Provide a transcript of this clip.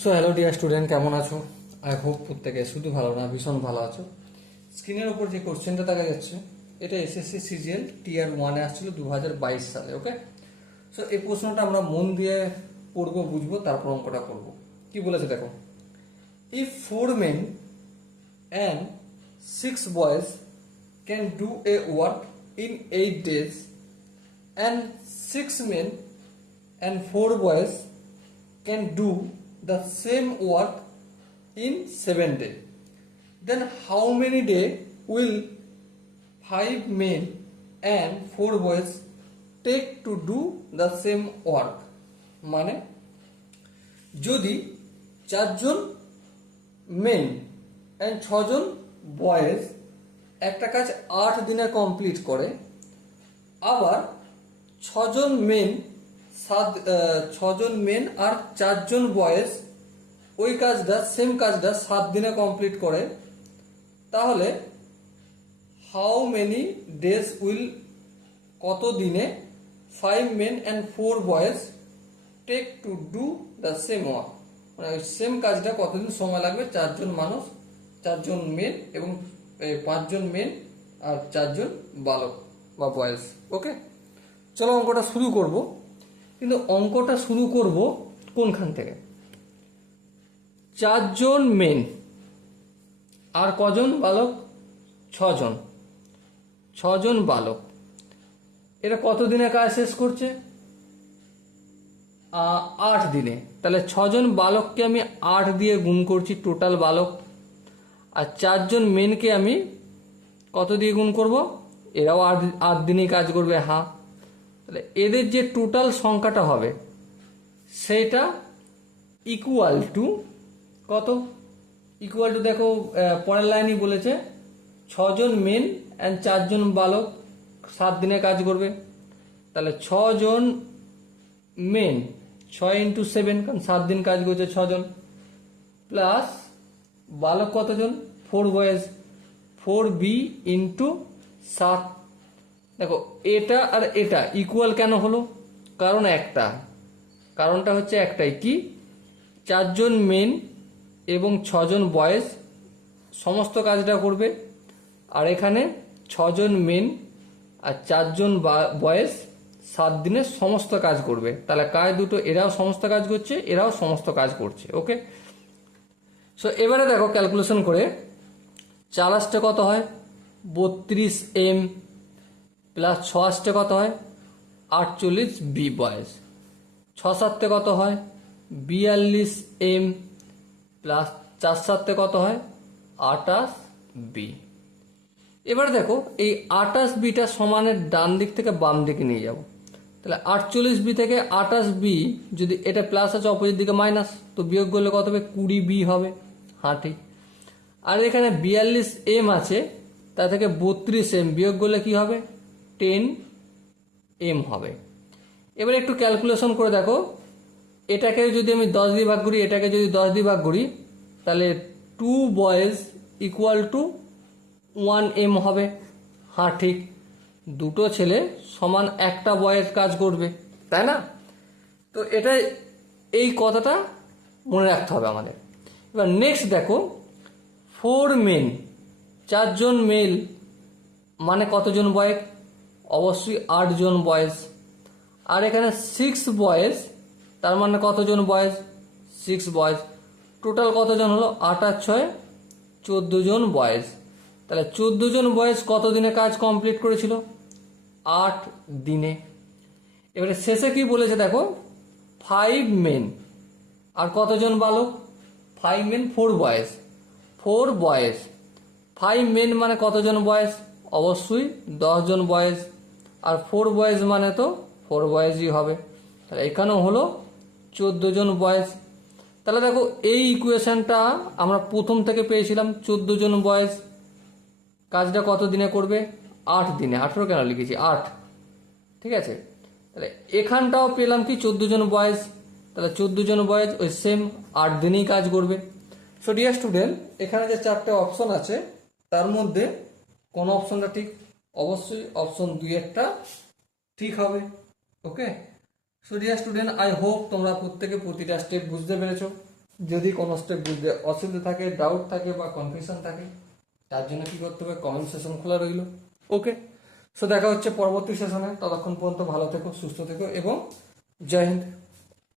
So hello dear student, কেমন আছো? I hope প্রত্যেকে শুধু ভালো না ভীষণ ভালো আছো। স্ক্রিনের উপর যে কোশ্চেনটা দেখা যাচ্ছে এটা এসএসসি সিজিএল টিয়ার 1-এ আসছিল 2022 সালে। ওকে, সো এই প্রশ্নটা আমরা মন দিয়ে পড়বো, বুঝবো, তারপর অঙ্কটা করবো। কি বলেছে দেখো, if 4 men and 6 boys can do a work in 8 days and 6 men and 4 boys can do the same work in 7 days, then how many days will 5 men and 4 boys take to do the same work? মানে যদি 4 জন men and 6 John boys একটা কাজ 8 দিনে complete করে, আবার 6 জন main আর 4 জন boys ওই কাজটা same কাজটা 7 দিনে কমপ্লিট করে, তাহলে হাউ মেনি ডেজ উইল কত দিনে 5 men and 4 boys take to do the same work, মানে ওই সেম কাজটা কতদিন সময় লাগবে 4 জন মানুষ, 4 জন মেন এবং 5 জন মেন আর 4 জন বালক বা বয়েজ। ওকে, চলো অঙ্কটা শুরু করব। কিন্তু অঙ্কটা শুরু করব কোনখান থেকে? 4 জন মেন আর কজন বালক? 6 জন। 6 জন বালক এরা কত দিনে কাজ শেষ করছে? 8 দিনে। তাহলে 6 জন বালককে আমি 8 দিয়ে গুণ করছি টোটাল বালক, আর 4 জন মেনকে আমি কত দিয়ে গুণ করব? এরাও 8 দিনেই কাজ করবে। হ্যাঁ, তাহলে এদের যে টোটাল সংখ্যাটা হবে সেইটা ইকুয়াল টু কত? ইকুয়াল টু দেখো পরের লাইনই বলেছে 6 জন মেন অ্যান্ড 4 জন বালক 7 দিনে কাজ করবে। তাহলে 6 জন মেন 6 × 7, কারণ 7 দিন কাজ করছে 6 জন, প্লাস বালক কতজন? 4 বয়েজ, 4b × 7। দেখো এটা আর এটা ইকুয়াল কেন হলো? কারণটা হচ্ছে একটাই, কি 4 জন মেন এবং 6 জন বয়েজ সমস্ত কাজটা করবে, আর এখানে 6 জন মেন আর 4 জন বয়েজ 7 দিনে সমস্ত কাজ করবে। তাহলে কাজ দুটো, এরাও সমস্ত কাজ করছে, এরাও সমস্ত কাজ করছে। ওকে, সো এবারে দেখো ক্যালকুলেশন করে 4 আসতে কত হয়? 32m, প্লাস 6 আসতে কত হয়? 48b বয়েজ, 6 7 কত হয়? 42m, প্লাস 4 7 কত হয়? 28b। এবার দেখো এই 28bটা সমানের ডান দিক থেকে বাম দিকে নিয়ে যাব। তাহলে 48b থেকে 28b, যদি এটা প্লাস আছে অপোজিট দিকে মাইনাস, তো বিয়োগ করলে কত হবে? 20b হবে। হ্যাঁ ঠিক। আর এখানে 42m আছে, তা থেকে 32m বিয়োগ করলে কি হবে? 10m হবে। এবার একটু ক্যালকুলেশন করে দেখো, এটাকে যদি আমি 10 দিয়ে ভাগ করি, এটাকে যদি 10 দিয়ে ভাগ করি, তাহলে 2 বয়েজ ইকুয়াল টু 1m হবে। হ্যাঁ ঠিক, দুটো ছেলে সমান একটা বয়েজ কাজ করবে, তাই না? তো এটা এই কথাটা মনে রাখতে হবে আমাদের। এবার নেক্সট দেখো, 4 মেন 4 জন মেল মানে কতজন বয়েজ? অবশ্যই 8 জন বয়েজ। আর এখানে 6 বয়েজ, তার মানে কতজন বয়েজ? 6 বয়েজ। টোটাল কতজন হলো? 8 আর 6 14 জন বয়েজ। তাহলে 14 জন বয়েজ কত দিনে কাজ কমপ্লিট করেছিল? 8 দিনে। এবারে শেষে কি বলেছে দেখো, 5 মেন আর কতজন বালক? 5 মেন 4 বয়েজ, 4 বয়েজ। 5 মেন মানে কতজন বয়েজ? অবশ্যই 10 জন বয়েজ, আর 4 বয়েজ মানে তো 4 বয়েজই হবে। তাহলে এখানেও হলো 14 জন বয়েজ। তাহলে দেখো এই ইকুয়েশনটা আমরা প্রথম থেকে পেয়েছিলাম, 14 জন বয়েজ কাজটা কত দিনে করবে? 8 দিনে। 18 কেন লিখেছি? 8। ঠিক আছে, তাহলে এখানটাও পেলাম কি 14 জন বয়েজ। তাহলে 14 জন বয়েজ ওই সেম 8 দিনেই কাজ করবে। সো ডিয়ার স্টুডেন্ট, এখানে যে 4টে অপশন আছে তার মধ্যে কোন অপশনটা ঠিক? অবশ্যই অপশন 2-এরটা ঠিক হবে। Okay, so dear student, I hope তোমরা প্রত্যেকে প্রতিটা স্টেপ বুঝতে পেরেছো। যদি কোনো স্টেপ বুঝতে অসুবিধা থাকে, ডাউট থাকে বা কনফিউশন থাকে, তার জন্য কি করতে হবে, কমেন্ট সেশন খোলা রইল। ওকে, সো দেখা হচ্ছে পরবর্তী সেশনে। ততক্ষণ পর্যন্ত ভালো থেকো, সুস্থ থেকো এবং জয় হিন্দ।